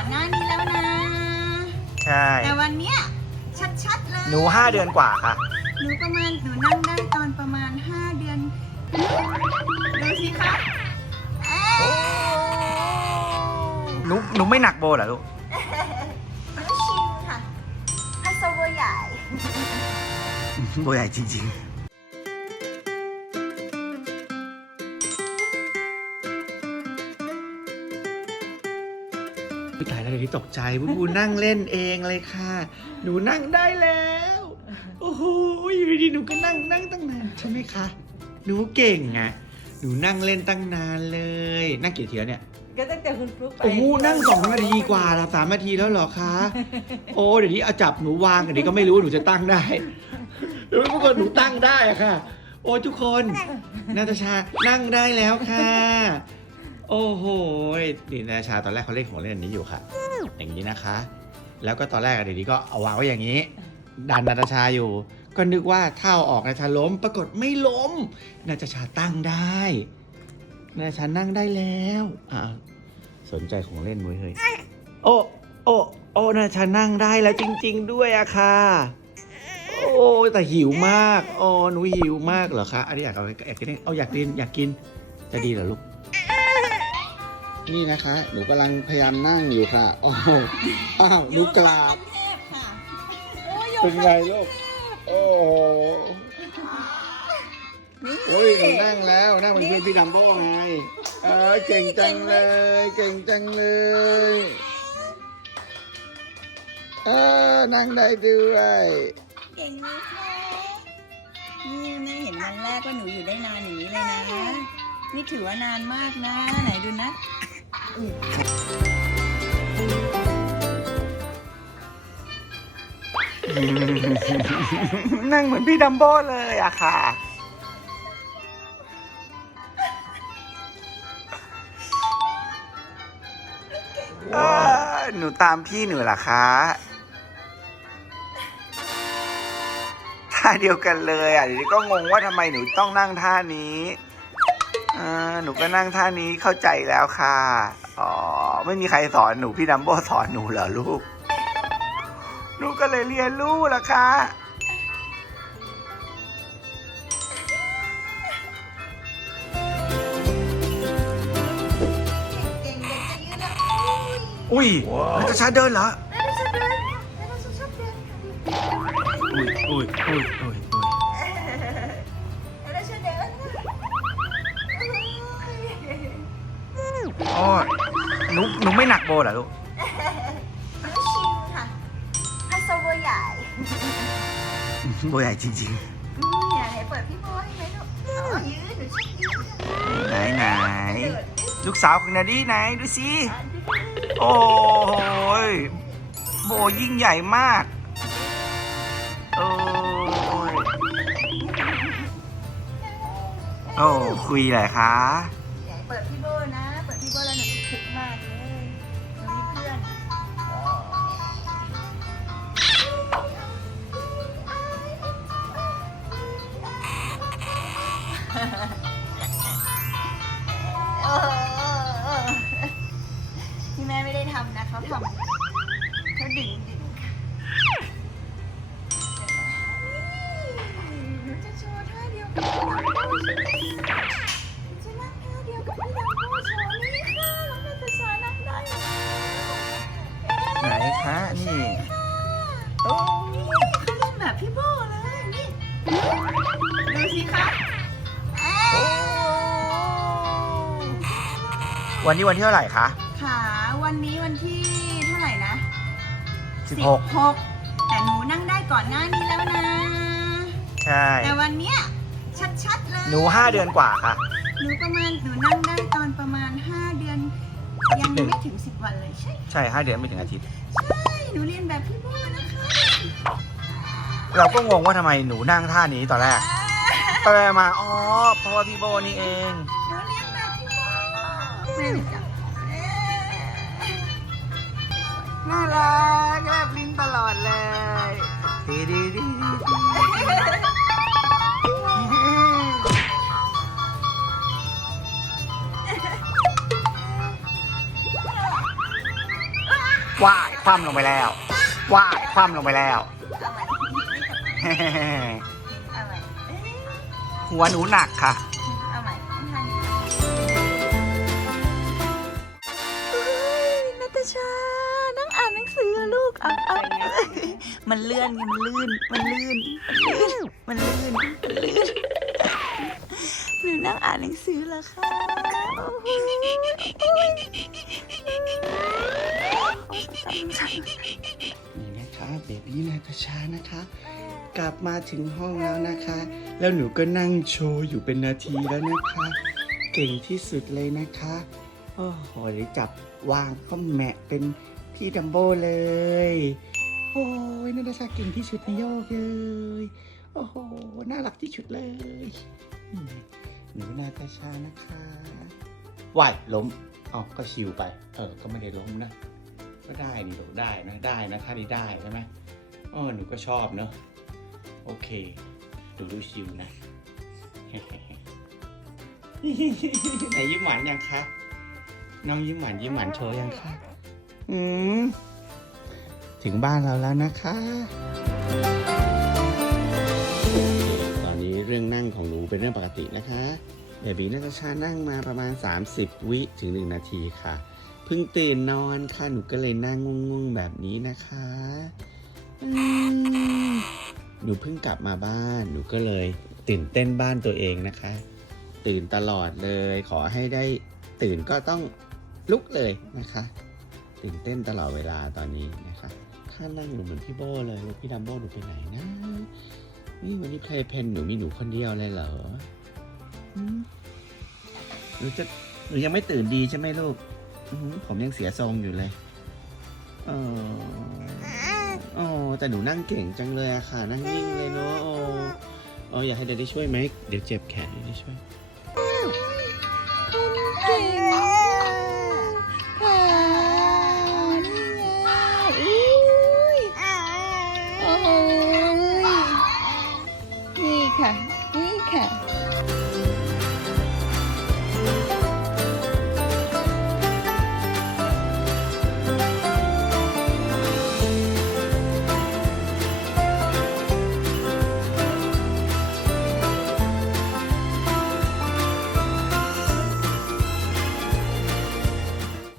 อนหน้านี้แล้วนะ ใช่ แต่วันเนี้ยชัดๆเลยหนูห้าเดือนกว่าค่ะ หนูประมาณหนูนั่งได้ตอนประมาณ5เดือน ดูสิคะเอ๊ะหนูหนูไม่หนักโบเหรอลูกหนูชิมค่ะฮัสโซโบใหญ่ โบใหญ่จริง ๆ พี่ตายแล้วเดี๋ยวนี้ตกใจบูบูนั่งเล่นเองเลยค่ะ หนูนั่งได้แล้ว โอ้โหอยู่ดีๆหนูก็นั่งนั่งตั้งนานใช่ไหมคะ หนูเก่งไงหนูนั่งเล่นตั้งนานเลย นั่งกี่นาทีแล้วเนี่ย ก็ตั้งแต่คุณฟลุ๊กไปโอ้โหนั่งสองนาทีกว่าละสามนาทีแล้วเหรอคะ โอ้เดี๋ยวนี้เอาจับหนูวางเดี๋ยวนี้ก็ไม่รู้ว่าหนูจะตั้งได้หรือว่าหนูตั้งได้อะค่ะ โอ้ทุกคน นาตาชานั่งได้แล้วค่ะ โอ้โหนี่นาชาตอนแรกเขาเล่นของเล่นอันนี้อยู่ค่ะ อย่างนี้นะคะ แล้วก็ตอนแรกอะเดี๋ยวนี้ก็เอาวางไว้อย่างนี้ ดันนาตาชาอยู่ ก็นึกว่าถ้าออกนาตาชาล้ม ปรากฏไม่ล้ม นาตาชาตั้งได้นาตาชานั่งได้แล้วอ่าสนใจของเล่นเว้ยเฮ้ยโอ้โอ้โอ้นาตาชานั่งได้แล้วจริง ๆ ด้วยอะค่ะโอ้แต่หิวมากโอ้หนูหิวมากเหรอคะอันนี้อยากเอาอยากกินเอาอยากกินอยากกินจะดีเหรอลูก นี่นะคะ หนูกำลังพยายามนั่งอยู่ค่ะโอ้โหอ้าวหนูกราบ เทพค่ะเป็นไงลูก โอ้โหโอ้ยหนูนั่งแล้วนั่งเป็นเพื่อนพี่ดัมโบ้ไง เออเก่งจังเลย เก่งจังเลยเออนั่งได้ด้วยเก่งไหมคะนี่แม่เห็นวันแรกว่าหนูอยู่ได้นานอย่างนี้เลยนะ นี่ถือว่านานมากนะ ไหนดูนะ นั่งเหมือนพี่ดัมโบ้เลยอะค่ะ เออหนูตามพี่หนูเหรอคะท่าเดียวกันเลยอะเดี๋ยวก็งงว่าทำไมหนูต้องนั่งท่านี้ อ่าหนูก็นั่งท่านี้เข้าใจแล้วค่ะ อ๋อ ไม่มีใครสอนหนูพี่ดัมโบ้สอนหนูเหรอลูก หนูก็เลยเรียนรู้ล่ะค่ะเก่งเด็กจะยืนแล้วอุ้ยแล้วจะชาเดินเหรอแม่จะเดินแม่จะชอบเดินอุ้ยอุ้ยอุ้ย อ๋อหนูหนูไม่หนักโบเหรอลูกหนูชิมค่ะฮัสโซโบใหญ่โบใหญ่จริงอืมอย่าไหนเปิดพี่โบให้ไหมลูกอ๋อยืนหนูชอบยืนๆ ไหนไหนเดินลูกสาวของนาดีไหนดูสิโอ้ยโบยิ่งใหญ่มาก โอ้ยโอ้คุยอะไรคะอย่าเปิดพี่โบนะ เออเออเออที่แม่ไม่ได้ทำนะเขาทำเขาดึงดึงค่ะหนูจะโชว์ท่าเดียวกับพี่ดัมโบ้ใช่ไหมจะนั่งท่าเดียวกับพี่ดัมโบ้โชว์นี่ค่ะน้องนาตาชานั่งได้แล้วไหนคะนี่โอ้ยเขาเล่นแบบพี่โบ้เลยนี่ดูสิคะ วันนี้วันที่เท่าไหร่คะขาวันนี้วันที่เท่าไหร่นะ16หกแต่หนูนั่งได้ก่อนหน้านี้แล้วนะ ใช่ แต่วันเนี้ยชัดๆเลยหนู 5 เดือนกว่าค่ะ หนูประมาณหนูนั่งได้ตอนประมาณ 5 เดือน อาทิยัตงย์หนึ่ง ไม่ถึง 10 วันเลยใช่ใช่ 5 เดือนไม่ถึงอาทิตย์ ใช่หนูเรียนแบบพี่โบ้นะคะ เราก็งงว่าทำไมหนูนั่งท่านี้ตอนแรกตอนแรกมา อ๋อเพราะว่าพี่โบนี่เอง แม่หนูจับน่ารักแลบลิ้นตลอดเลยดีดีดีดีว่ายคว่ำลงไปแล้วว่ายคว่ำลงไปแล้วเอาใหม่เอาใหม่เอ๊ะหัวหนูหนักค่ะ ลูกเอาเอามันเลื่อนไงมันลื่นมันลื่น มันลื่น มันลื่น มันลื่นหนูนั่งอ่านหนังสือเหรอคะโอ้โหโอ้ยนี่นะคะเบบี้นาตาชานะคะ กลับมาถึงห้องแล้วนะคะ แล้วหนูก็นั่งโชว์อยู่เป็นนาทีแล้วนะคะ เก่งที่สุดเลยนะคะ โอ้โหเดี๋ยวจับวางก็แมะเป็น พี่ดัมโบเลย โอ้ยนาตาชาเก่งที่สุดในโลกเลย โอ้โห น่ารักที่สุดเลยหนูนาตาชานะคะว่ายล้มเอ๋อก็ชิวไป เออ ก็ไม่ได้ล้มนะ ก็ได้นี่ลูได้นะ ได้นะท่านี้ได้ใช่ไหมเออหนูก็ชอบเนอะ โอเคดูดูชิวนะไหนยิ้มหวานยังคะ น้องยิ้มหวานยิ้มหวานโชว์ยังคะ อืม ถึงบ้านเราแล้วนะคะ ตอนนี้เรื่องนั่งของหนูเป็นเรื่องปกตินะคะเบบีนาตาชานั่งมาประมาณ 30 วิถึง 1 นาทีค่ะ เพิ่งตื่นนอนค่ะ หนูก็เลยนั่งงงๆแบบนี้นะคะหนูเพิ่งกลับมาบ้าน หนูก็เลยตื่นเต้นบ้านตัวเองนะคะ ตื่นตลอดเลย ขอให้ได้ตื่นก็ต้องลุกเลยนะคะ ตื่นเต้นตลอดเวลาตอนนี้นะคะข้านั่งอยู่เหมือนพี่โบเลยแล้วพี่ดัมโบหนูไปไหนนะนี่วันนี้เพลย์เพนหนูมีหนูคนเดียวเลยเหรออืมหนูจะหนูยังไม่ตื่นดีใช่ไหมลูกผมยังเสียทรงอยู่เลยเออโอ้แต่หนูนั่งเก่งจังเลยอะค่ะ นั่งนิ่งเลยเนาะโอ้โอ้อยากให้เดดได้ช่วยไหม เดี๋ยวเจ็บแขนเดดได้ช่วยเก่ง